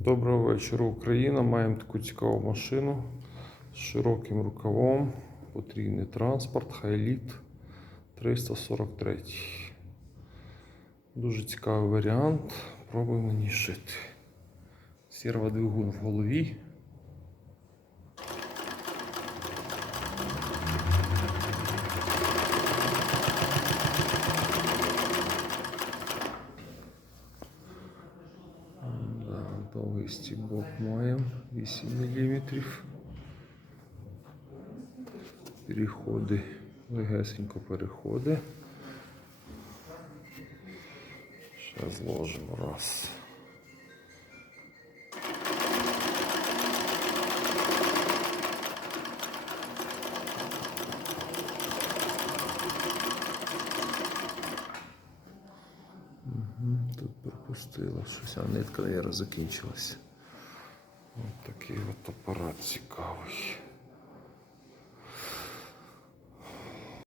Доброго вечора, Україна. Маємо таку цікаву машину з широким рукавом. Потрійний транспорт, Хайліт 343. Дуже цікавий варіант. Пробуємо нішити. Сірва двигун в голові. Да, довгий стібок маємо 8 мм. Переходи, легесенько переходи. Ще зложимо раз. Тут пропустила щось, а нитка, наверное, закінчилась. Ось такий от апарат цікавий.